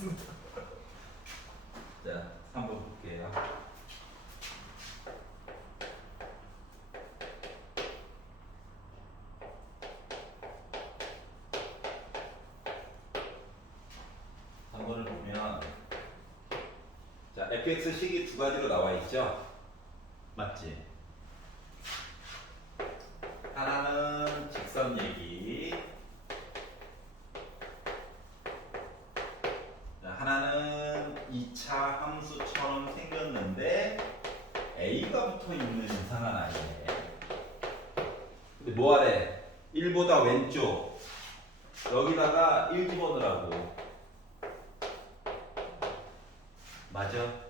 자, 3번 볼게요. 한번을 보면 자, fx 식이 두 가지로 나와 있죠. 맞지? 하나는 직선 얘기, 하나는 2차 함수처럼 생겼는데 a가 붙어 있는 이상한 아이네. 근데 뭐하래? 1보다 왼쪽 여기다가 1 집어넣으라고. 맞아?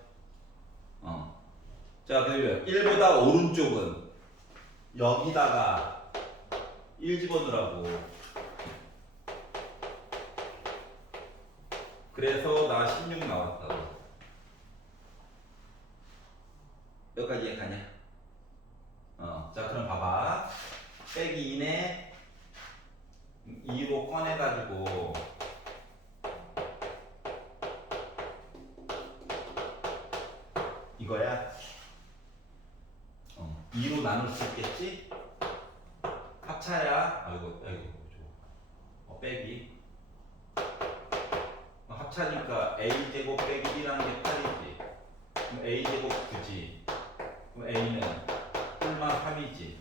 자, 그러면 1보다 오른쪽은 여기다가 1 집어넣으라고. 그래서 나 16 나왔다고. 여기까지 이해가냐? 자, 그럼 봐봐. 빼기 2네 2로 꺼내가지고 이거야. 2로 나눌 수 있겠지? 합차야. 아이고, 빼기. 합차니까 a제곱 빼기 1하는 게 8이지. 그럼 a제곱 9지. 그럼 a는 뿔만 3이지.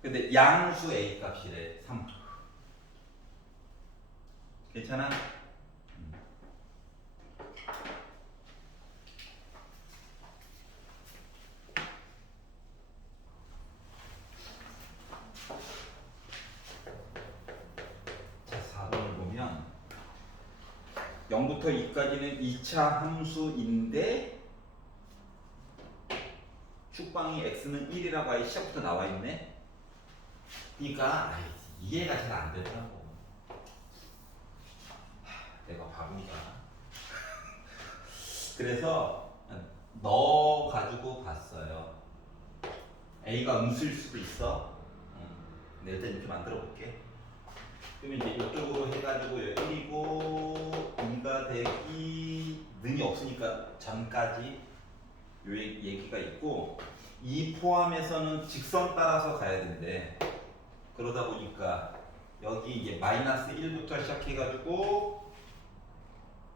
근데 양수 a 값이래. 3. 괜찮아? 자, 4번을 보면 0부터 2까지는 2차 함수인데 축방이 x는 1이라고 아예 시작부터 나와 있네. 그러니까 이해가 잘 안 되더라고. 내가 바보니까. 그래서 너 가지고 봤어요. a가 음수일 수도 있어. 근데 일단 이렇게 만들어 볼게. 그러면 이제 이쪽으로 해가지고 1이고 2가 되기 능이 없으니까 전까지 요 얘기가 있고, 이 포함해서는 직선 따라서 가야 된대. 그러다 보니까 여기 이제 마이너스 1부터 시작해가지고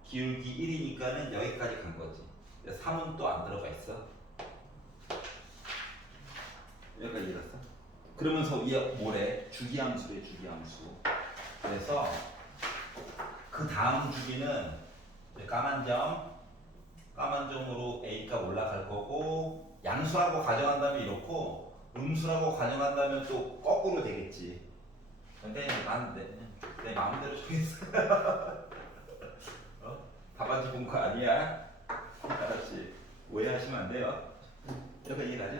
기울기 1이니까는 여기까지 간 거지. 3은 또 안 들어가 있어. 여기까지 이해갔어? 그러면서 얘 뭐래? 주기함수래, 주기함수. 그래서 그 다음 주기는 까만 점으로 A값 올라갈 거고, 양수라고 가정한다면 이렇고 음수라고 가정한다면 또 거꾸로 되겠지. 근데 내 마음대로 정했어. 답안지 본 거 아니야? 알았지? 오해하시면 안 돼요. 여기까지 이해가죠?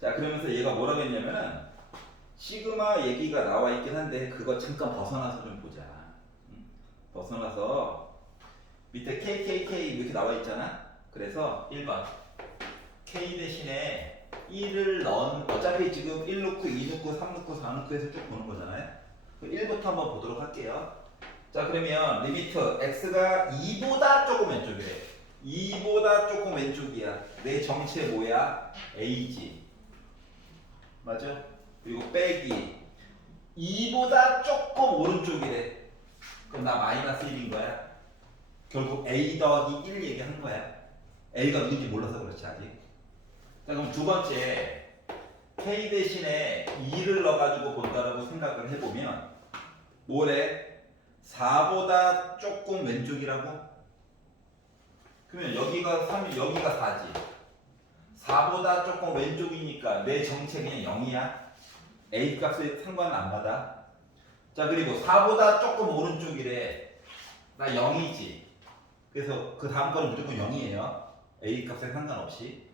자, 그러면서 얘가 뭐라고 했냐면은 시그마 얘기가 나와 있긴 한데 그거 잠깐 벗어나서 좀 보자. 벗어나서 밑에 KKK 이렇게 나와 있잖아. 그래서 1번 K 대신에 1을 넣은, 어차피 지금 1 넣고 2 넣고 3 넣고 4 넣고 해서 쭉 보는 거잖아요. 1부터 한번 보도록 할게요. 자, 그러면 리미트 x가 2보다 조금 왼쪽이래. 2보다 조금 왼쪽이야. 내 정체 뭐야? a지. 맞아? 그리고 빼기 2보다 조금 오른쪽이래. 그럼 나 마이너스 1인 거야. 결국 a 더하기 1 얘기한 거야. a가 누군지 몰라서 그렇지 아직. 자, 그럼 두 번째 k 대신에 2를 넣어가지고 본다라고 생각을 해보면 뭐래? 4보다 조금 왼쪽이라고? 그러면 여기가 3, 여기가 4지. 4보다 조금 왼쪽이니까 내 정체 그냥 0이야. A 값에 상관 안 받아. 자, 그리고 4보다 조금 오른쪽이래. 나 0이지. 그래서 그 다음 거는 무조건 0이에요. A 값에 상관없이.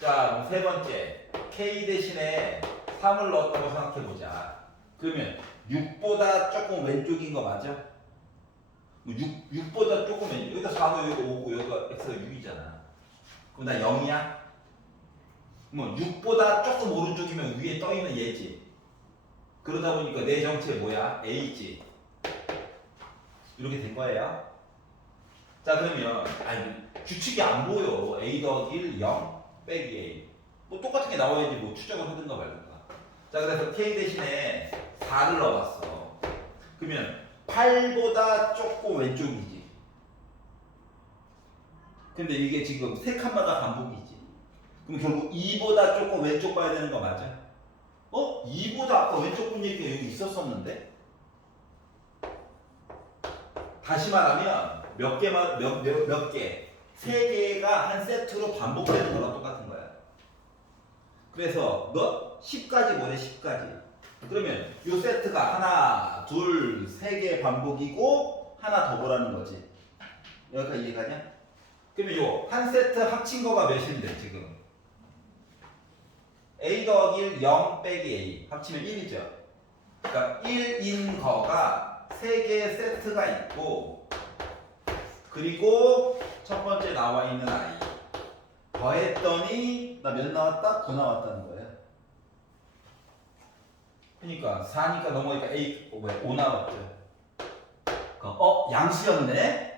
자, 그럼 세 번째 K 대신에 3을 넣었다고 생각해보자. 그러면 6보다 조금 왼쪽인 거 맞아? 6보다 조금 왼쪽. 여기가 4고 여기가 5고 여기가 X가 6이잖아. 그럼 나 0이야? 뭐 6보다 조금 오른쪽이면 위에 떠있는 얘지. 그러다 보니까 내 정체 뭐야? A지. 이렇게 된 거예요. 자 그러면 규칙이 안 보여. a 더하기 1, 0 빼기 a. 뭐 똑같은 게 나와야지 뭐 추적을 하든가 말든가. 자 그래서 k 대신에 4를 넣어봤어. 그러면 8보다 조금 왼쪽이지. 근데 이게 지금 세 칸마다 반복이지. 그럼 결국 2보다 조금 왼쪽 봐야 되는 거 맞아? 2보다 아까 왼쪽 본 얘기가 여기 있었었는데? 다시 말하면 몇 개만 몇 개? 세 개가 한 세트로 반복되는 거랑 똑같은 거야. 그래서 몇? 10까지 뭐래? 10까지. 그러면 요 세트가 하나, 둘, 세 개 반복이고 하나 더 보라는 거지. 여기까지 이해가냐? 그러면 요 한 세트 합친 거가 몇인데 지금? a 더하기 1, 0 빼기 a 합치면 1이죠. 그러니까 1인 거가 3개의 세트가 있고 그리고 첫 번째 나와 있는 i 더했더니 나 몇 나왔다? 9 나왔다는 거예요. 그러니까 4니까 넘어가니까 a 5 나왔죠. 양수였네?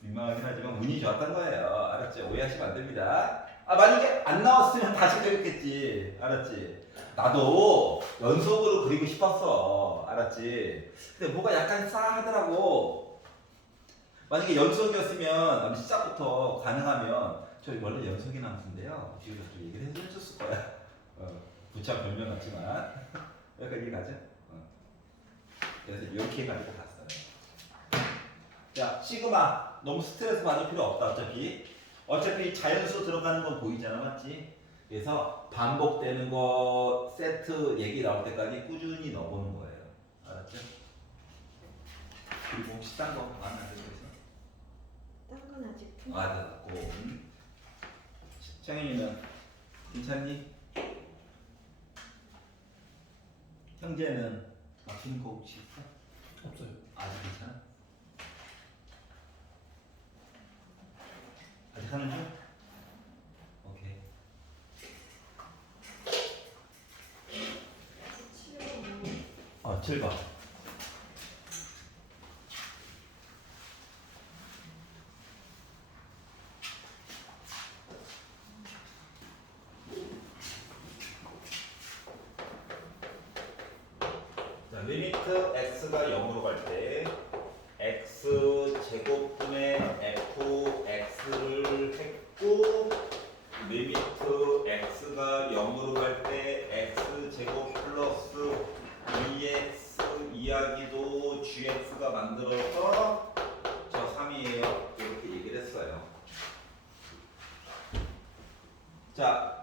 민망하긴 하지만 운이 좋았던 거예요. 알았지? 오해하시면 안 됩니다. 만약에 안 나왔으면 다시 그렸겠지. 알았지? 나도 연속으로 그리고 싶었어. 알았지? 근데 뭐가 약간 싸하더라고. 만약에 연속이었으면 시작부터 가능하면 저희 원래 연속이 남수인데요. 지금 좀 얘기를 해줬을 거야. 부참 별명 같지만 여기까지 가죠. 그래서 이렇게 해가지고 갔어요. 자, 시그마 너무 스트레스 받을 필요 없다. 어차피 자연수 들어가는 건 보이잖아, 맞지? 그래서 반복되는 거 세트 얘기 나올 때까지 꾸준히 넣어보는 거예요. 알았죠? 그리고 혹시 딴 거 마음에 안 들고 있어? 딴 건 아직 맞았고. 창현이는 괜찮니? 형제는 막히는 거 혹시 있어? 없어요. 아직 괜찮아? 아직 하는 중? 오케이. 7번 7번. 자, 리미트 x가 0으로 갈 때 x 제곱분의 fx를 했고 리미트 x가 0으로 갈 때 x 제곱 플러스 2x 이야기도 gx가 만들어서 저 3이에요. 이렇게 얘기를 했어요. 자,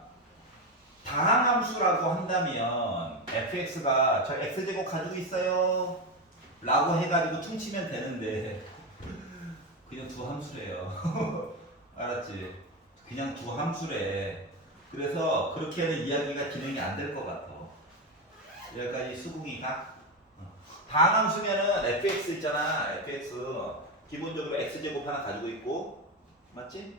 다항함수라고 한다면 fx가 저 x제곱 가지고 있어요 라고 해가지고 퉁치면 되는데 그냥 두 함수래요. 알았지? 그냥 두 함수래. 그래서 그렇게는 이야기가 진행이 안 될 것 같아. 여기까지 수긍이 가? 다항함수면은 fx 있잖아. fx 기본적으로 x제곱 하나 가지고 있고 맞지?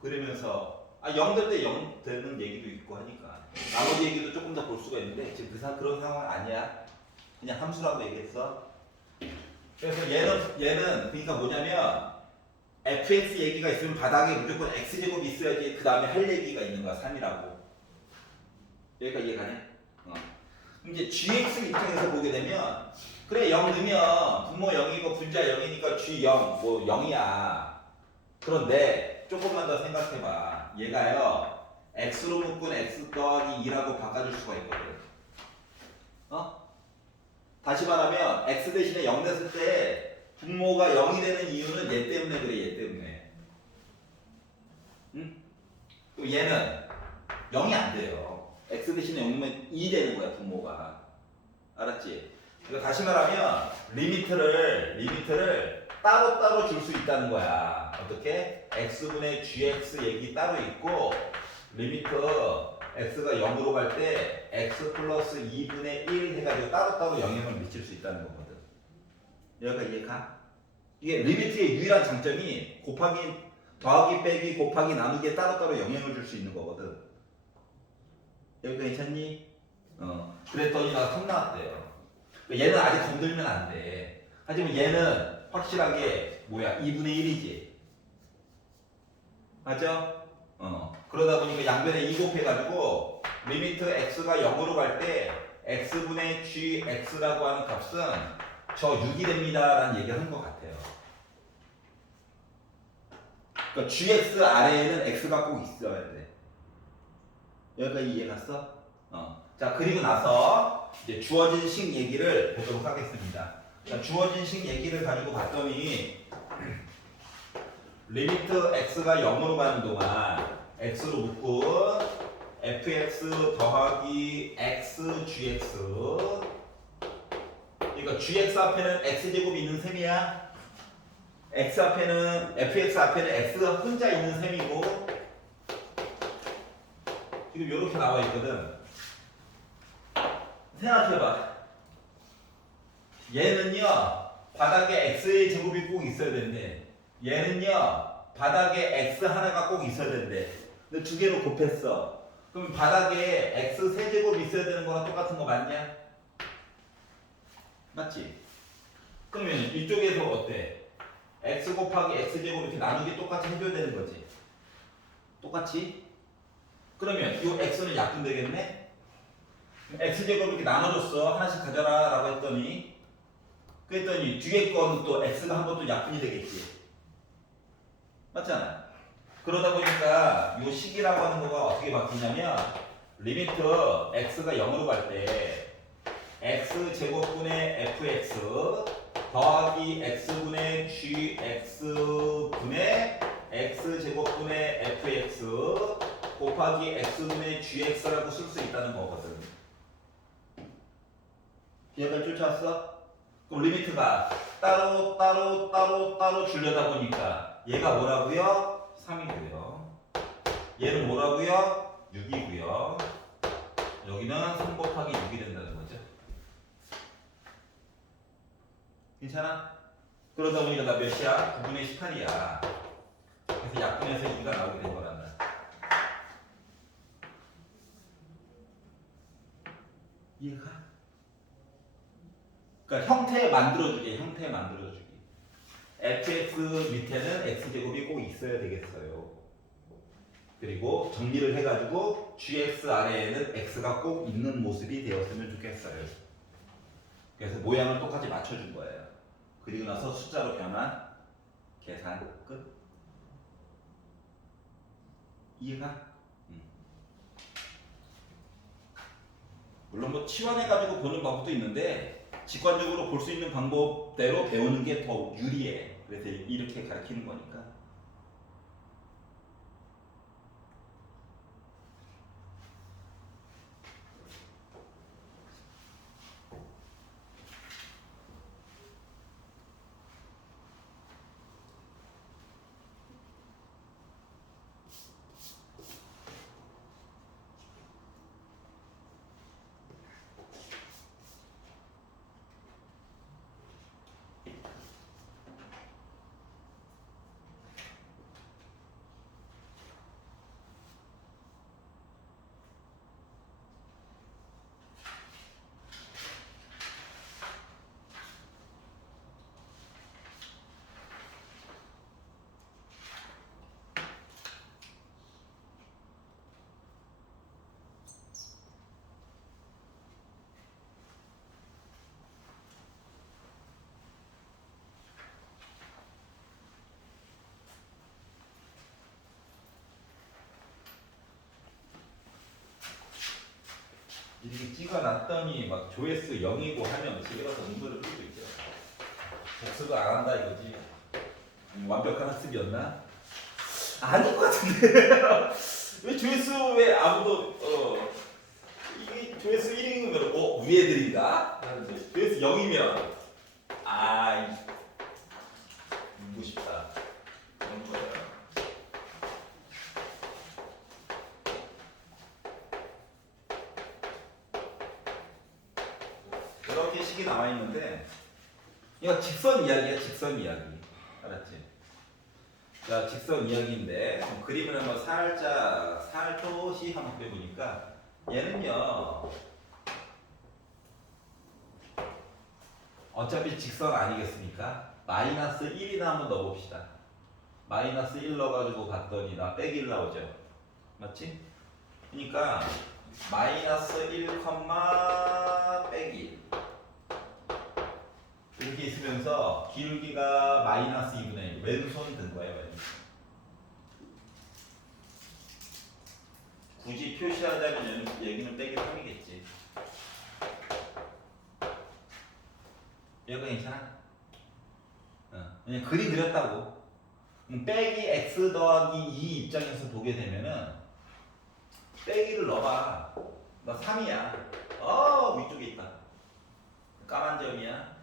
그러면서 0 될 때 0 되는 얘기도 있고 하니까 나머지 얘기도 조금 더 볼 수가 있는데 지금 그런 상황은 아니야. 그냥 함수라고 얘기했어. 그래서 얘는 그러니까 뭐냐면 fx 얘기가 있으면 바닥에 무조건 x제곱이 있어야지 그 다음에 할 얘기가 있는 거야. 3이라고. 여기까지 이해가네? 이제 gx 입장에서 보게 되면 그래 0 넣으면 분모 0이고 분자 0이니까 g0 뭐 0이야. 그런데 조금만 더 생각해봐. 얘가요 x로 묶은 x 더하기 2라고 바꿔줄 수가 있거든. 다시 말하면 x 대신에 0 냈을 때 분모가 0이 되는 이유는 얘 때문에 그래. 얘 때문에. 응? 또 얘는 0이 안 돼요. x 대신에 0이면 2 되는 거야 분모가. 알았지? 그러니까 다시 말하면 리미트를 따로따로 줄 수 있다는 거야. 어떻게? x분의 gx 얘기 따로 있고 리미트 x가 0으로 갈 때 x 플러스 2분의 1 해가지고 따로따로 영향을 미칠 수 있다는 거거든. 여기까지 이해가? 이게 리미트의 유일한 장점이 곱하기, 더하기, 빼기, 곱하기, 나누기에 따로따로 영향을 줄 수 있는 거거든. 여기가 괜찮니? 그랬더니 나 ဆုံး 나왔대요. 얘는 아직 건들면 안 돼. 하지만 얘는 확실하게 뭐야 2분의 1이지. 맞죠? 그러다 보니까 양변에 2 곱해가지고 리미트 x가 0으로 갈 때 x분의 gx라고 하는 값은 저 6이 됩니다 라는 얘기를 한 것 같아요. 그러니까 gx 아래에는 x가 꼭 있어야 돼. 여기까지 이해 갔어? 자, 그리고 나서 이제 주어진 식 얘기를 보도록 하겠습니다. 자, 주어진 식 얘기를 가지고 봤더니 리미트 x가 0으로 가는 동안 x로 묶고 fx 더하기 x gx, 그러니까 gx 앞에는 x제곱이 있는 셈이야. x 앞에는 fx 앞에는 x가 혼자 있는 셈이고 지금 이렇게 나와 있거든. 생각해봐. 얘는요 바닥에 x의 제곱이 꼭 있어야 되는데 얘는요 바닥에 x 하나가 꼭 있어야 되는데 근데 두 개로 곱했어. 그럼 바닥에 x 세제곱이 있어야 되는 거랑 똑같은 거 맞냐? 맞지? 그러면 이쪽에서 어때? x 곱하기 x제곱 이렇게 나누기 똑같이 해줘야 되는 거지. 똑같이? 그러면 이 x는 약분 되겠네? x제곱 이렇게 나눠줬어. 하나씩 가져라 라고 했더니 그랬더니 뒤에 거는 또 x가 한 번 또 약분이 되겠지. 맞잖아. 그러다 보니까 이 식이라고 하는 거가 어떻게 바뀌냐면 리미트 x가 0으로 갈 때 x제곱분의 fx 더하기 x분의 gx분의 x제곱분의 fx 곱하기 x분의 gx라고 쓸 수 있다는 거거든. 여기까지 쫓아왔어? 그럼 리미트가 따로 줄려다 보니까 얘가 뭐라고요? 3이고요. 얘는 뭐라고요? 6이고요. 여기는 3 곱하기 6이 된다는 거죠. 괜찮아? 그러다 보니까 나 몇이야? 9분의 18이야. 그래서 약분해서 2가 나오게 된 거란다. 이해가? 그러니까 형태 만들어주기, 형태 만들어주기. fx 밑에는 x제곱이 꼭 있어야 되겠어요. 그리고 정리를 해가지고 gx 아래에는 x가 꼭 있는 모습이 되었으면 좋겠어요. 그래서 모양을 똑같이 맞춰준 거예요. 그리고 나서 숫자로 변환, 계산 끝. 이해가? 물론 뭐 치환해가지고 보는 방법도 있는데 직관적으로 볼 수 있는 방법대로 배우는 게 더 유리해. 그래서 이렇게 가르치는 거니까. 이렇게 찍어놨더니 막 조회수 0이고 하면 집에 가서 문제를 풀고 있죠. 복습을 안 한다 이거지. 완벽한 학습이었나? 아닌 것 같은데. 왜 조회수 왜 아무도 이게 조회수 1위면 우리 애들인가? 조회수 0이면 묻고 싶다. 그런 거예요. 이렇게 식이 나와 있는데 이거 직선 이야기야, 직선 이야기. 알았지? 자, 직선 이야기인데 그림을 한번 살포시 한번 그려보니까 얘는요 어차피 직선 아니겠습니까? 마이너스 1이나 한번 넣어봅시다. 마이너스 1 넣어가지고 봤더니 나 빼기 1 나오죠. 맞지? 그러니까 마이너스 1, 빼기 1 이렇게 있으면서 기울기가 마이너스 2분의 1 왼손 든 거예요. 왼손. 굳이 표시하자면 여기는 빼기 3이겠지. 여기가 괜찮아? 그냥 글이 느렸다고. 빼기 x 더하기 2 입장에서 보게 되면은 빼기를 넣어봐. 나 3이야. 위쪽에 있다. 까만 점이야.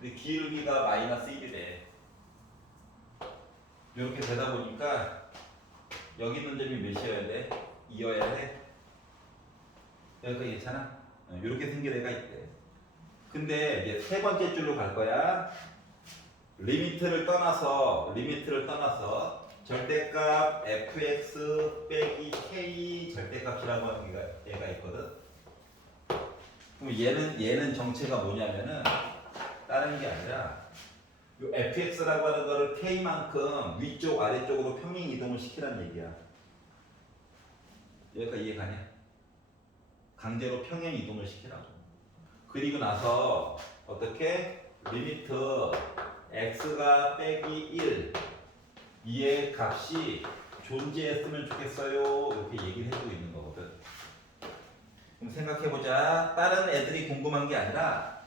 근데 기울기가 마이너스 1이래. 이렇게 되다 보니까 여기 있는 점이 몇이어야 돼? 2여야 돼? 여기가 괜찮아? 이렇게 생긴 애가 있대. 근데 이제 세 번째 줄로 갈 거야. 리미트를 떠나서 절대값 fx 빼기 k 절대값이라고 하는 애가 있거든. 그럼 얘는 정체가 뭐냐면은 다른 게 아니라 요 fx라고 하는 거를 k만큼 위쪽 아래쪽으로 평행 이동을 시키라는 얘기야. 여기가 이해가냐? 강제로 평행 이동을 시키라고. 그리고 나서 어떻게 리미트 x가 빼기 1 이의 값이 존재했으면 좋겠어요. 이렇게 얘기를 해주고 있는 거거든. 그럼 생각해보자. 다른 애들이 궁금한 게 아니라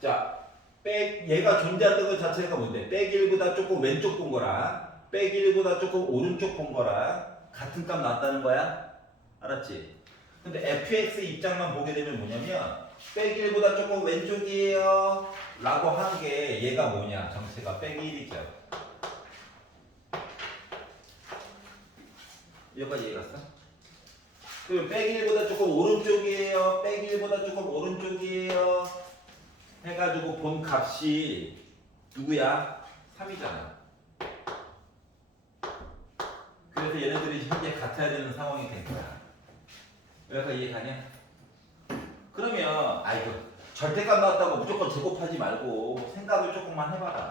자, 얘가 존재하는 것 자체가 뭔데? 빼기 1보다 조금 왼쪽 본 거랑 빼기 1보다 조금 오른쪽 본 거랑 같은 값 나왔다는 거야? 알았지? 근데 fx 입장만 보게 되면 뭐냐면 빼기 1보다 조금 왼쪽이에요 라고 하는 게 얘가 뭐냐? 정체가 빼기 1이죠. 여기까지 이해 갔어? 그럼 빼기 1보다 조금 오른쪽이에요. 빼기 1보다 조금 오른쪽이에요. 해가지고 본 값이 누구야? 3이잖아. 그래서 얘네들이 현재 같아야 되는 상황이 된 거야. 여기까지 이해가냐? 그러면 절대값 나왔다고 무조건 제곱하지 말고 생각을 조금만 해봐라.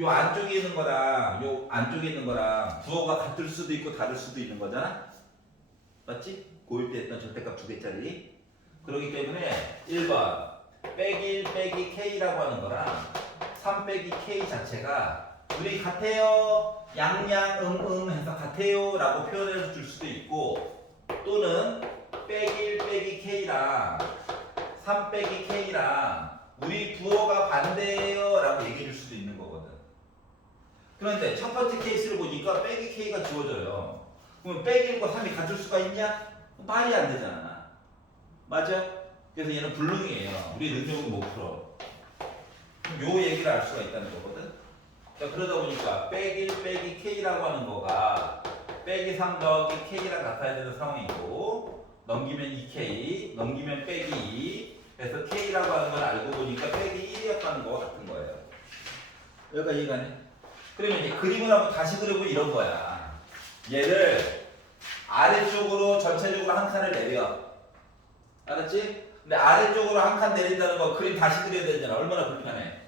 요 안쪽에 있는 거랑 요 안쪽에 있는 거랑 부호가 같을 수도 있고 다를 수도 있는 거잖아? 맞지? 고1 때 했던 절대값 2개짜리. 그렇기 때문에 1번 빼기 1 빼기 k라고 하는 거랑 3 빼기 k 자체가 우리 같아요 양양 해서 같아요 라고 표현해 줄 수도 있고, 또는 빼기 1 빼기 k랑 3 빼기 k랑 우리 부호가 반대예요 라고 얘기해 줄 수도 있는 거거든. 그런데 첫 번째 케이스를 보니까 빼기 k가 지워져요. 그러면 빼기 1과 3이 같을 수가 있냐? 말이 안 되잖아. 맞아? 그래서 얘는 불능이에요. 우리 능력은 못 풀어. 요 얘기를 알 수가 있다는 거거든. 자, 그러다 보니까 빼기 1 빼기 k라고 하는 거가 빼기 3 더하기 k랑 같아야 되는 상황이고, 넘기면 2k, 넘기면 빼기 2, 그래서 k라고 하는 걸 알고 보니까 빼기 1이었다는 거 같은 거예요. 여기가 이해가네? 그러면 이제 그림을 한번 다시 그려보면 이런 거야. 얘를 아래쪽으로 전체적으로 한 칸을 내려. 알았지? 근데 아래쪽으로 한 칸 내린다는 거 그림 다시 그려야 되잖아. 얼마나 불편해.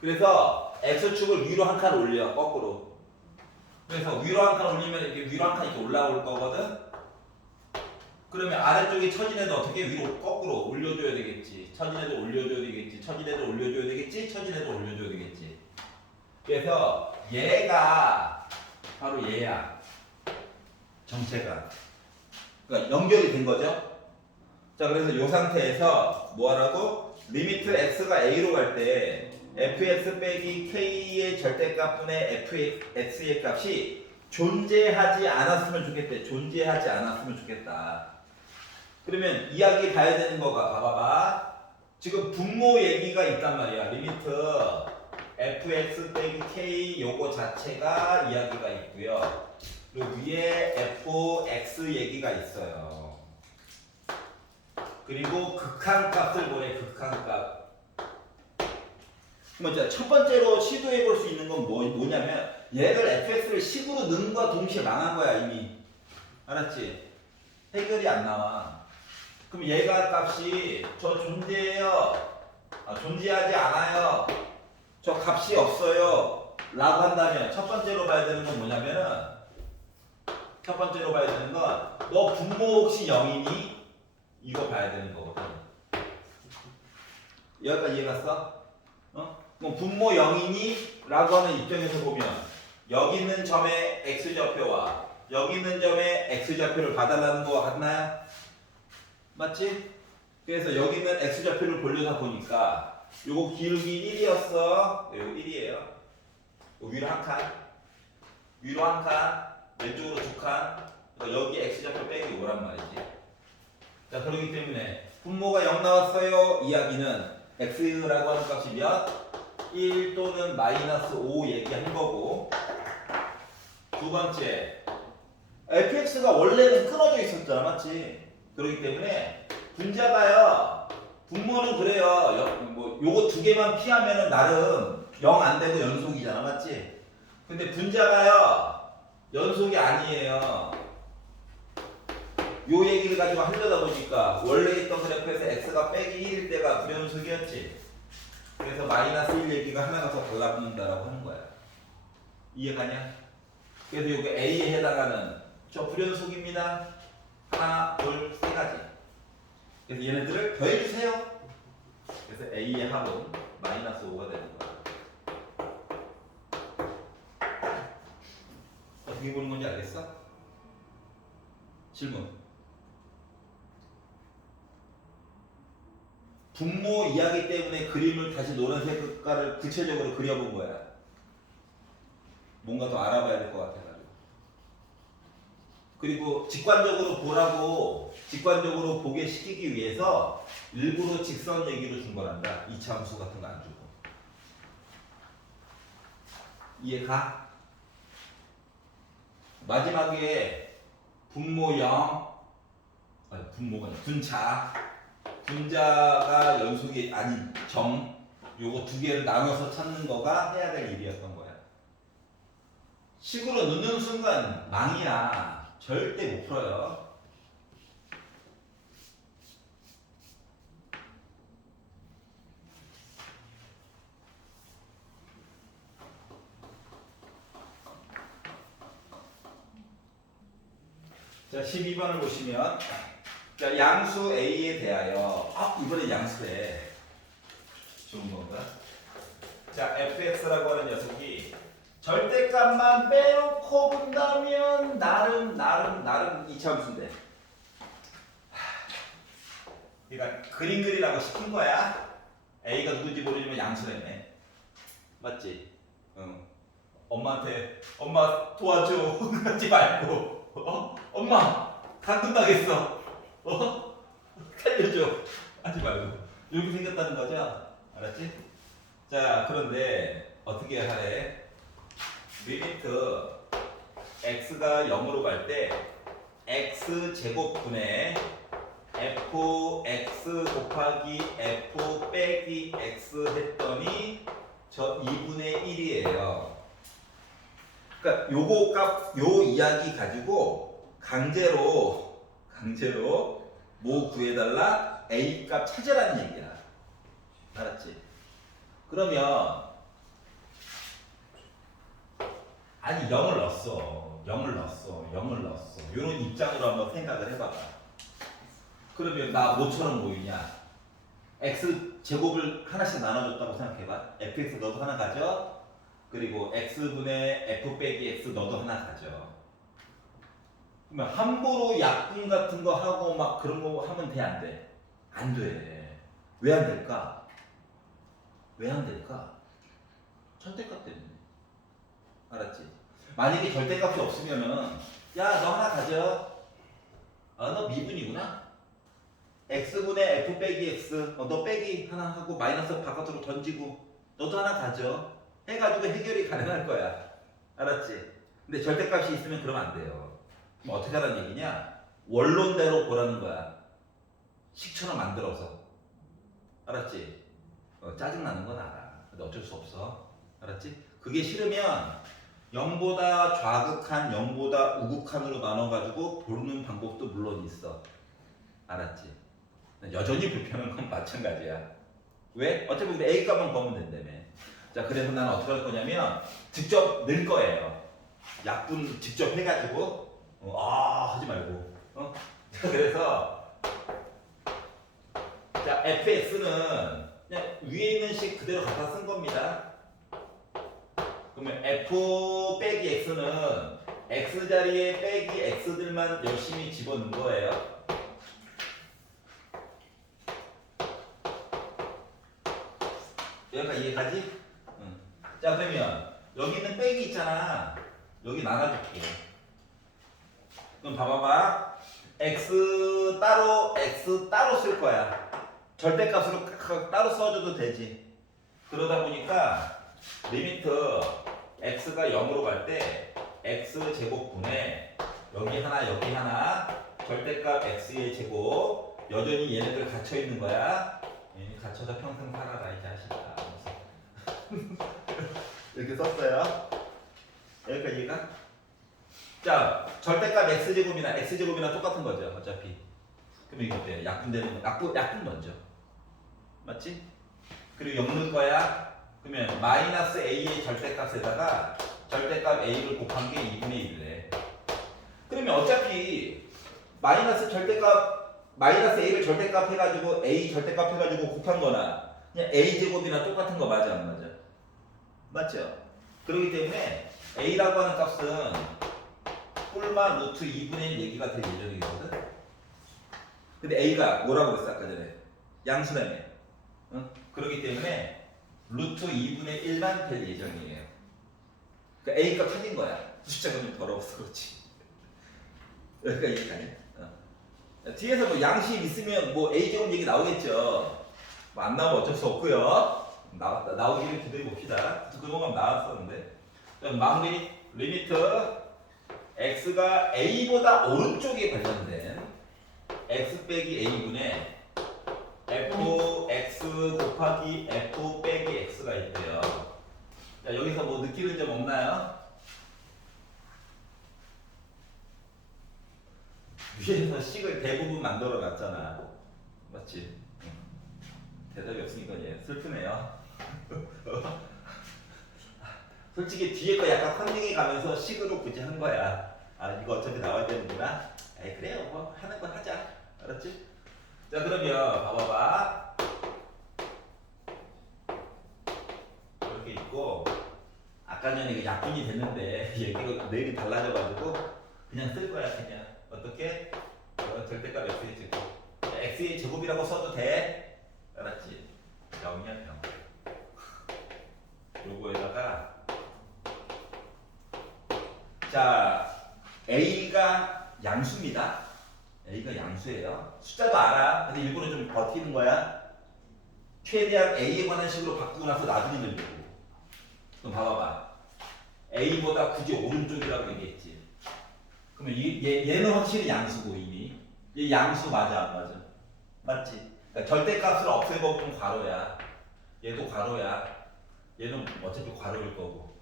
그래서 x축을 위로 한 칸 올려. 거꾸로. 그래서 위로 한 칸 올리면 이렇게 위로 한 칸 이렇게 올라올 거거든. 그러면 아래쪽에 처진 애도 어떻게 위로 거꾸로 올려줘야 되겠지. 처진 애도 올려줘야 되겠지. 처진 애도 올려줘야 되겠지. 처진 애도 올려줘야 되겠지. 그래서 얘가 바로 얘야. 정체가. 그러니까 연결이 된 거죠. 자, 그래서 이 상태에서 뭐 하라고? 리미트 x가 a로 갈 때 fx 빼기 k의 절대값분의 fx의 값이 존재하지 않았으면 좋겠대. 존재하지 않았으면 좋겠다. 그러면 이야기 봐야 되는 거가 봐봐봐. 지금 분모 얘기가 있단 말이야. 리미트 fx 빼기 k 요거 자체가 이야기가 있고요. 그리고 위에 fx 얘기가 있어요. 그리고 극한값을 보내. 극한값. 그럼 첫 번째로 시도해 볼 수 있는 건 뭐냐면 얘를 fx를 10으로 넣는 거와 동시에 망한 거야 이미. 알았지? 해결이 안 나와. 그럼 얘가 값이 저 존재해요. 존재하지 않아요. 저 값이 없어요. 라고 한다면 첫 번째로 봐야 되는 건 뭐냐면은 첫 번째로 봐야 되는 건 너 분모 혹시 0이니? 이거 봐야 되는 거거든. 여기까지 이해갔어? 그럼 분모 0이니? 라고 하는 입장에서 보면 여기 있는 점의 x좌표와 여기 있는 점의 x좌표를 봐달라는 거 같나요? 맞지? 그래서 여기 있는 x좌표를 보려다 보니까 요거 기울기 1이었어. 요거 1이에요. 위로 한 칸, 위로 한 칸, 왼쪽으로 두 칸. 그러니까 여기 x좌표 빼기 5란 말이지. 자, 그렇기 때문에 분모가 0 나왔어요. 이야기는 x라고 하는 값이 몇? 1 또는 마이너스 5 얘기한 거고. 두 번째, fx가 원래는 끊어져 있었잖아, 맞지? 그렇기 때문에 분자가요. 분모는 그래요. 뭐 요거 두 개만 피하면은 나름 0 안 되고 연속이잖아, 맞지? 근데 분자가요. 연속이 아니에요. 요 얘기를 가지고 하려다 보니까 원래 있던 그래프에서 x가 빼기 1일 때가 불연속이었지. 그래서 마이너스 1 얘기가 하나가 더 달라붙는다라고 하는 거야. 이해가냐? 그래서 요게 A에 해당하는 저 불연속입니다. 하나, 둘, 세 가지. 그래서 얘네들을 더해주세요. 그래서 A의 합은 마이너스 5가 되는 거야. 어떻게 보는 건지 알겠어? 질문. 분모 이야기 때문에 그림을 다시 노란색 색깔을 구체적으로 그려본 거야. 뭔가 더 알아봐야 될 것 같아가지고. 그리고 직관적으로 보라고, 직관적으로 보게 시키기 위해서 일부러 직선 얘기를 준 거란다. 이차 함수 같은 거 안 주고. 이해가? 마지막에 분모 0, 아니 분모가 아니라 분자가 연속이 아닌 점, 요거 두 개를 나눠서 찾는 거가 해야 될 일이었던 거야. 식으로 넣는 순간 망이야. 절대 못 풀어요. 자, 12번을 보시면 자, 양수 A에 대하여 이번에 양수에 좋은 건가? 자, fx라고 하는 녀석이 절대값만 빼놓고 본다면 나름 이차함수인데. 그러니까 그림 그리라고 시킨 거야. A가 누군지 모르지만 양수라네. 맞지? 응. 엄마한테 엄마 도와줘 하지 말고 엄마 당근 당했어 살려줘 하지 말고 이렇게 생겼다는 거죠. 알았지? 자, 그런데 어떻게 하래? 리미트 x가 0으로 갈 때 x 제곱분의 fx 곱하기 f 빼기 x 했더니 저 2분의 1이에요. 그러니까 요거 값, 요 이야기 가지고 강제로 뭐 구해달라? A 값 찾으라는 얘기야. 알았지? 그러면 아니 0을 넣었어. 요런 입장으로 한번 생각을 해봐봐. 그러면 나 뭐처럼 보이냐? x 제곱을 하나씩 나눠줬다고 생각해봐. fx 너도 하나 가져. 그리고 x분의 f 빼기 x 너도 하나 가져. 그러면 함부로 약분 같은 거 하고 막 그런 거 하면 돼, 안 돼? 안 돼. 왜 안 될까? 절대값 때문에. 알았지? 만약에 절대값이 없으면은 야, 너 하나 가져. 너 미분이구나. x분의 f 빼기 x 너 빼기 하나 하고 마이너스 바깥으로 던지고 너도 하나 가져. 해가지고 해결이 가능할 거야. 알았지? 근데 절대값이 있으면 그러면 안 돼요. 그럼 어떻게 하라는 얘기냐? 원론대로 보라는 거야. 식처럼 만들어서. 알았지? 짜증나는 건 알아. 근데 어쩔 수 없어. 알았지? 그게 싫으면 0보다 좌극한, 0보다 우극한으로 나눠가지고 보는 방법도 물론 있어. 알았지? 여전히 불편한 건 마찬가지야. 왜? 어차피 우리 A 값만 구하면 된다며. 자, 그래서 나는 어떻게 할 거냐면 직접 넣을 거예요. 약분 직접 해가지고 하지 말고. 그래서 자, fx는 그냥 위에 있는 식 그대로 갖다 쓴 겁니다. 그러면 f 빼기 x는 x 자리에 빼기 x들만 열심히 집어넣은 거예요. 여기까지 이해가지? 응. 자, 그러면 여기 있는 빼기 있잖아. 여기 나눠줄게. 그럼 봐봐봐. x 따로 쓸 거야. 절대값으로 따로 써줘도 되지. 그러다 보니까 리미트 x가 0으로 갈 때 x 제곱분에 여기 하나 절대값 x의 제곱 여전히 얘네들 갇혀 있는 거야. 얘네 갇혀서 평생 살아라 이 자식아. 이렇게 썼어요. 여기까지가. 자, 절대값 x제곱이나 똑같은 거죠 어차피. 그럼 이거 어때? 약분되는 거. 약분 먼저. 맞지? 그리고 0 넣을 거야. 그러면 마이너스 a의 절대값에다가 절대값 a를 곱한 게 2분의 1이래. 그러면 어차피 마이너스 a를 절대값 해가지고 a 절대값 해가지고 곱한 거나 그냥 a 제곱이나 똑같은 거 맞아 안 맞아? 맞죠? 그렇기 때문에 a라고 하는 값은 꿀마 루트 2분의 1 얘기가 될 예정이거든. 근데 a가 뭐라고 했어 아까 전에? 양수라며. 응? 그렇기 때문에 루트 2분의 1만 될 예정이에요. 그러니까 a 값 찾은 거야. 숫자가 좀 더러워서 그렇지. 여기까지. 뒤에서 뭐 양식 있으면 뭐 a 제곱 얘기 나오겠죠. 뭐 안 나오면 어쩔 수 없고요. 나오기를 기대해 봅시다. 그동안 나왔었는데. 그럼 마무리 리미트 x가 a보다 오른쪽에 관련된 x 빼기 a분의 fx 곱하기 f 빼기 x가 있대요. 자, 여기서 뭐 느끼는 점 없나요? 위에서 식을 대부분 만들어 놨잖아. 맞지? 대답이 없으니까 얘 슬프네요. 솔직히 뒤에 거 약간 컨닝해 가면서 식으로 굳이 한 거야. 아, 이거 어차피 나와야 되는구나. 에이, 그래요. 뭐 하는 거 하자. 알았지? 자, 그러면 봐봐봐. 이렇게 있고 아까 전에 그 약분이 됐는데 얘기가 내용이 달라져가지고 그냥 쓸 거야. 그냥 어떻게? 절대값 x의 제곱. x의 제곱이라고 써도 돼. 알았지? 0이야 0. 요거에다가 자, A가 양수입니다. A가 양수예요. 숫자도 알아. 근데 일부러 좀 버티는 거야. 최대한 A에 관한 식으로 바꾸고 나서 나중에 늘리고. 그럼 봐봐봐. A보다 굳이 오른쪽이라고 얘기했지. 그러면 얘는 확실히 양수고 이미. 얘 양수 맞아 안 맞아? 맞지? 그러니까 절대값을 없애버리면 괄호야. 얘도 괄호야. 얘는 어차피 괄호일 거고.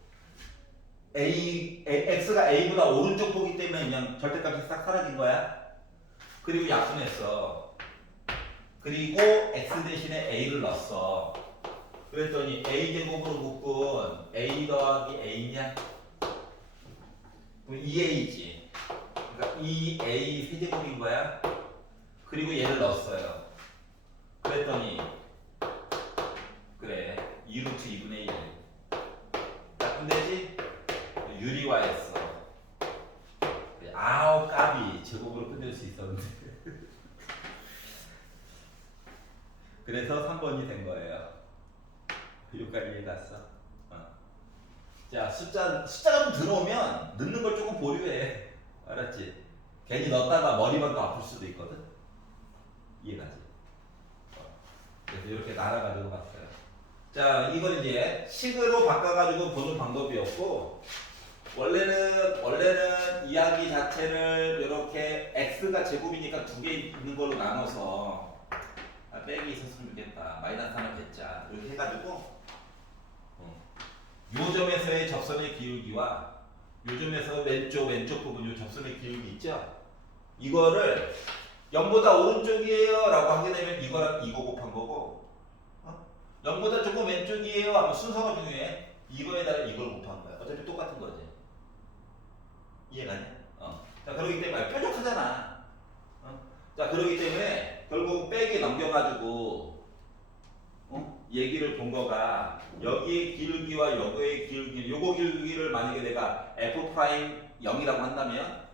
x가 a보다 오른쪽 보기 때문에 그냥 절대값이 싹 사라진 거야. 그리고 약분했어. 그리고 x 대신에 a를 넣었어. 그랬더니 a 제곱으로 묶은 a 더하기 a냐? 그럼 2a지. 그러니까 2a 세제곱인 거야. 그리고 얘를 넣었어요. 그랬더니 그래 2루트 2분의 1. 약분되지? 유리화했어. 아우 까비 제곱으로 끝낼 수 있었는데. 그래서 3번이 된 거예요. 여기까지 해갔어. 자, 숫자가 좀 들어오면 넣는 걸 조금 보류해. 알았지? 괜히 넣었다가 머리만 더 아플 수도 있거든. 이해가지? 그래서 이렇게 날아가지고 봤어요. 자, 이걸 이제 식으로 바꿔가지고 보는 방법이었고, 원래는 이야기 자체를 이렇게 x가 제곱이니까 두 개 있는 걸로 나눠서 빼기 있었으면 좋겠다. 마이너스 하나 뱉자. 이렇게 해가지고 요 점에서의 접선의 기울기와 요 점에서 왼쪽 부분 요 접선의 기울기 있죠? 이거를 0보다 오른쪽이에요 라고 하게 되면 이거랑 이거 곱한 거고 0보다 조금 왼쪽이에요. 아마 순서가 중요해. 이거에다가 이걸 곱한 거야. 어차피 똑같은 거지. 이해가냐? 자, 그러기 때문에 뾰족하잖아. 자, 그러기 때문에 결국 빼기 넘겨가지고 얘기를 본 거가 여기의 기울기와 요거의 기울기, 요거 기울기를 만약에 내가 f 프라임 0이라고 한다면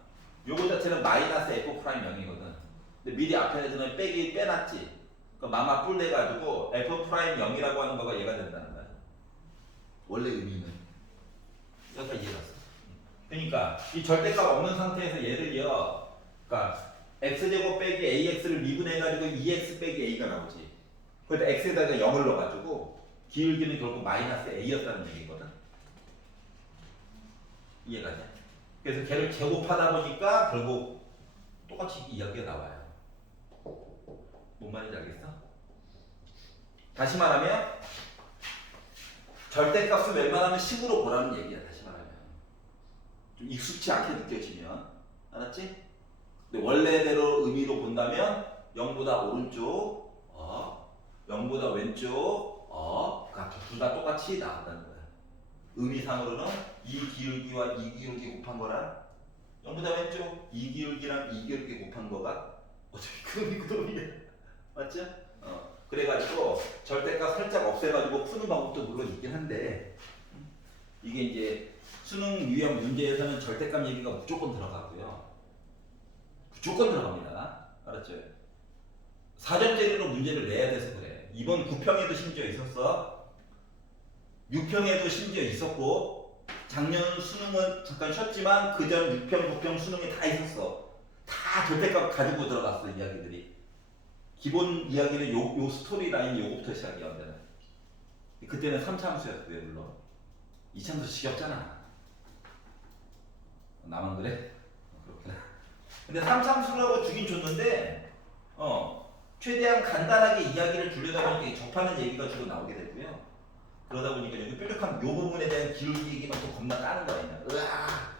요거 자체는 마이너스 f 프라임 0이거든. 근데 미리 앞에서는 빼기 빼놨지. 그 마마 뿔 내가지고 f 프라임 0이라고 하는 거가 얘가 된다는 거야. 원래 의미는. 여기까지 이해갔어. 그러니까 이 절대값 없는 상태에서 얘를요. 그러니까 x제곱 빼기 ax를 미분해가지고 2x 빼기 a가 나오지. 그래서 x에다가 0을 넣어가지고 기울기는 결국 마이너스 a였다는 얘기거든. 이해가냐? 그래서 걔를 제곱하다 보니까 결국 똑같이 이야기가 나와요. 뭔 말인지 알겠어? 다시 말하면 절대값을 웬만하면 식으로 보라는 얘기야. 다시 말하면 좀 익숙치 않게 느껴지면 알았지? 근데 원래대로 의미로 본다면 0보다 오른쪽 0보다 왼쪽 둘 다 똑같이 나왔다는 거야. 의미상으로는 이 기울기와 이 기울기 곱한 거랑 0보다 왼쪽 이 기울기랑 이 기울기 곱한 거가 어차피 그 의미 그 의미야. 맞죠? 그래가지고 절대값 살짝 없애가지고 푸는 방법도 물론 있긴 한데 이게 이제 수능 유형 문제에서는 절대값 얘기가 무조건 들어가고요. 무조건 들어갑니다. 알았죠? 사전 재료로 문제를 내야 돼서 그래. 이번 9평에도 심지어 있었어. 6평에도 심지어 있었고 작년 수능은 잠깐 쉬었지만 그전 6평, 9평 수능에 다 있었어. 다 절대값 가지고 들어갔어 이야기들이. 기본 이야기는 요 스토리 라인 요거부터 시작이야. 언제는. 그때는 3참수였고요 물론. 2참수 지겹잖아. 나만 그래? 그렇구나. 근데 3참수라고 주긴 줬는데 최대한 간단하게 이야기를 주려다 보니까 접하는 얘기가 주로 나오게 되고요. 그러다 보니까 여기 뾰족한 요 부분에 대한 기울기 얘기만 또 겁나 까는 거야 그냥. 으아!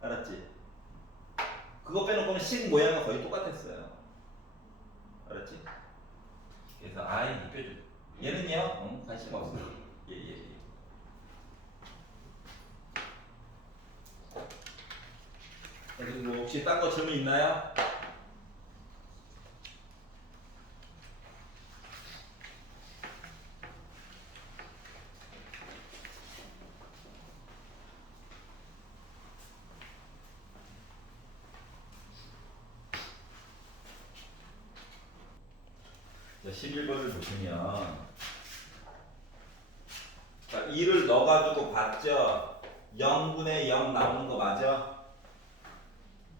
알았지? 그거 빼놓고는 식 모양은 거의 똑같았어요. 알았지? 그래서 아이 뼈죠. 얘는요? 관심 없어. 예. 그리고 뭐 혹시 딴 거 질문 있나요? 자, 11번을 보시면 자, 2를 넣어가지고 봤죠? 0분의 0 나오는 거 맞아?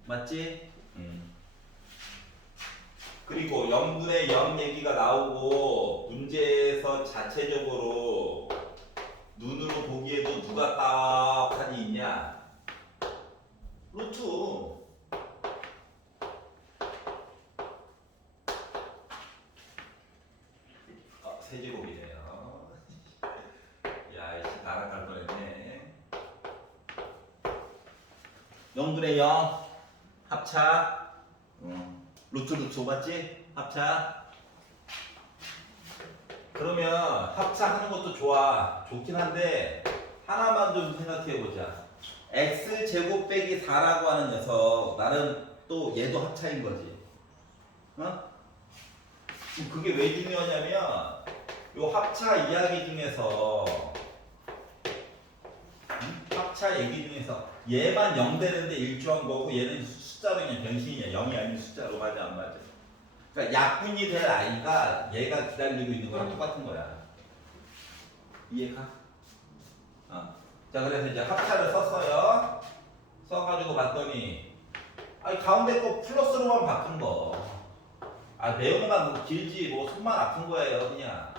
맞지? 그리고 0분의 0 얘기가 나오고 문제에서 자체적으로 눈으로 보기에도 누가 딱하니 있냐? 루트. 세제곱이네요. 야, 이씨 나랑 갈 뻔했네. 0분의 0 합차. 루트 맞지? 합차. 그러면 합차하는 것도 좋긴 한데 하나만 좀 생각해보자. x 제곱 빼기 4라고 하는 녀석 나름 또 얘도 합차인 거지. 그게 왜 중요하냐면 요 합차 이야기 중에서 합차 얘기 중에서 얘만 0 되는데 일조한 거고 얘는 숫자로 그냥 변신이야. 0이 아닌 숫자로. 맞아 안 맞아? 그러니까 약분이 될 아이가 얘가 기다리고 있는 거랑 똑같은 거야. 이해가? 자, 그래서 이제 합차를 썼어요. 써가지고 봤더니 아니 가운데 거 플러스로만 바꾼 거. 내용만 뭐 길지 뭐 손만 아픈 거예요 그냥.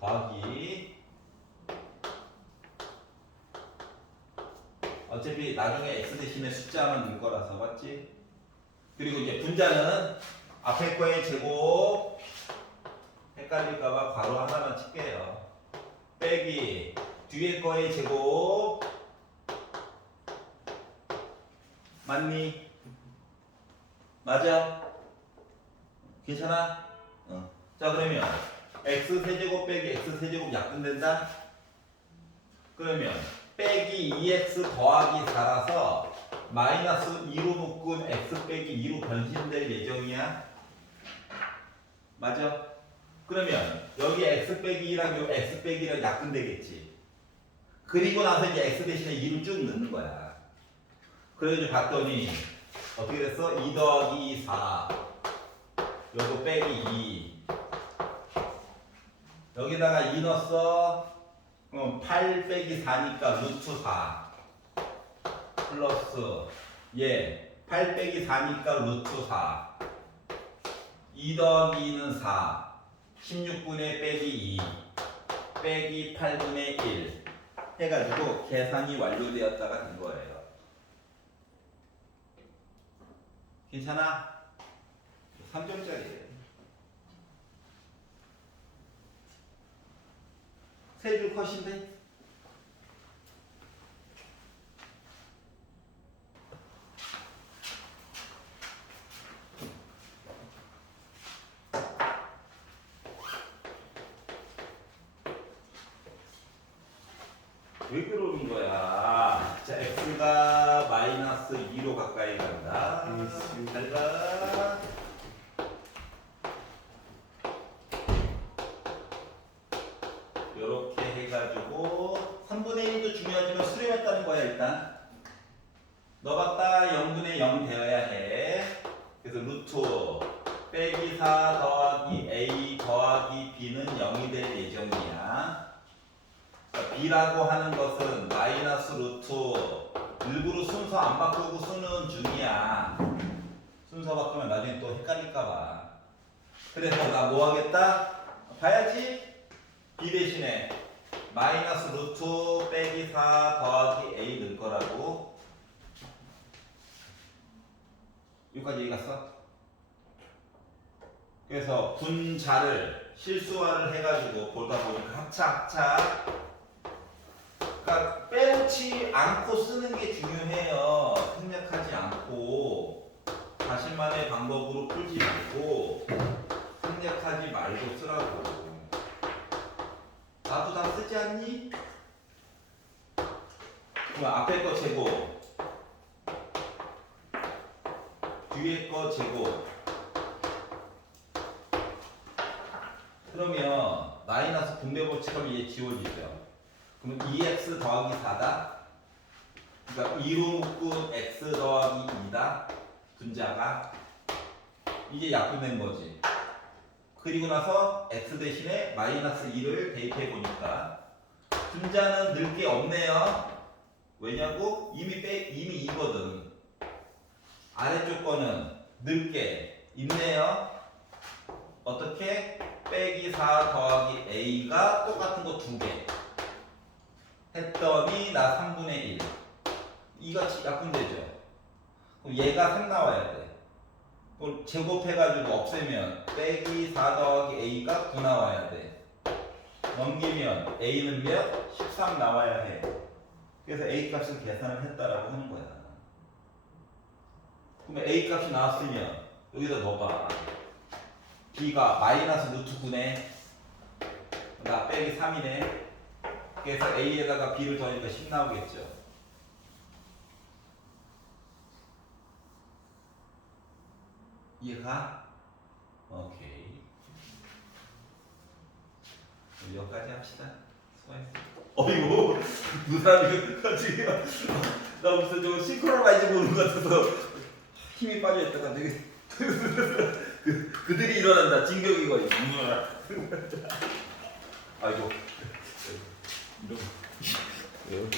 더하기 어차피 나중에 x 대신에 숫자만 넣을 거라서 맞지? 그리고 이제 분자는 앞에 거의 제곱 헷갈릴까봐 괄호 하나만 칠게요. 빼기 뒤에 거의 제곱 맞니? 맞아? 괜찮아? 자 그러면 x 세제곱 빼기 x 세제곱 약분된다? 그러면 빼기 2x 더하기 4라서 마이너스 2로 묶은 x 빼기 2로 변신될 예정이야. 맞아? 그러면 여기 x 빼기 2랑 요 x 빼기 2랑 약분되겠지. 그리고 나서 이제 x 대신에 2를 쭉 넣는 거야. 그래서 봤더니 어떻게 됐어? 2 더하기 4 요거 빼기 2 여기다가 2 넣었어. 그럼 8 빼기 4니까 루트 4 플러스 8 빼기 4니까 루트 4 2 더하기 2는 4 16분의 빼기 2 빼기 8분의 1 해가지고 계산이 완료되었다가 된 거예요. 괜찮아? 3점짜리예요. 세 줄 컷인데? 왜 그러는 거야? 자, x가 마이너스 2로 가까이 간다. 잘 가. 이렇게 해가지고 3분의 1도 중요하지만 수렴했다는 거야 일단. 넣어봤다 0분의 0 되어야 해. 그래서 루트 빼기 4 더하기 a 더하기 b는 0이 될 예정이야. 그러니까 b라고 하는 것은 마이너스 루트 일부러 순서 안 바꾸고 쓰는 중이야. 순서 바꾸면 나중에 또 헷갈릴까봐. 그래서 나 뭐 하겠다? 봐야지. b 대신에 마이너스 루트 빼기 4 더하기 a 넣을 거라고. 여기까지 얘기 갔어? 그래서 분자를 실수화를 해가지고 보다 보니까 합차 그러니까 빼놓지 않고 쓰는 게 중요해요. 생략하지 않고 자신만의 방법으로 풀지 말고 생략하지 말고 쓰라고. 나도 다 쓰지 않니? 그럼 앞에 거 제곱 뒤에 거 제곱 그러면 마이너스 분배 법칙하면 얘 지워지죠. 그럼 2x 더하기 4다. 그러니까 2로 묶은 x 더하기 2다. 분자가 이게 약분된 거지. 그리고 나서 x 대신에 마이너스 2를 대입해 보니까 분자는 늘 게 없네요. 왜냐고? 이미 2거든. 아래쪽 거는 늘 게 있네요. 어떻게? 빼기 4 더하기 a가 똑같은 거 2개 했더니 나 3분의 1 이가 약분되죠. 그럼 얘가 3 나와야 돼. 그걸 제곱해가지고 없애면 빼기 4 더하기 a가 9 나와야 돼. 넘기면 a는 몇? 13 나와야 해. 그래서 a 값을 계산을 했다라고 하는 거야. 그러면 a 값이 나왔으면 여기다 넣어봐. b가 마이너스 루트 9네. 나 빼기 3이네. 그래서 a에다가 b를 더하니까 10 나오겠죠. 이해가? 오케이. 여기까지 합시다. 수고했어. 어이구, 두 사람이 갑자기 나 무슨 좀 싱크로나이즈 보는 것 같아서 힘이 빠져있다가 되게 그들이 일어난다. 진격이 거의. 아이고. 이런.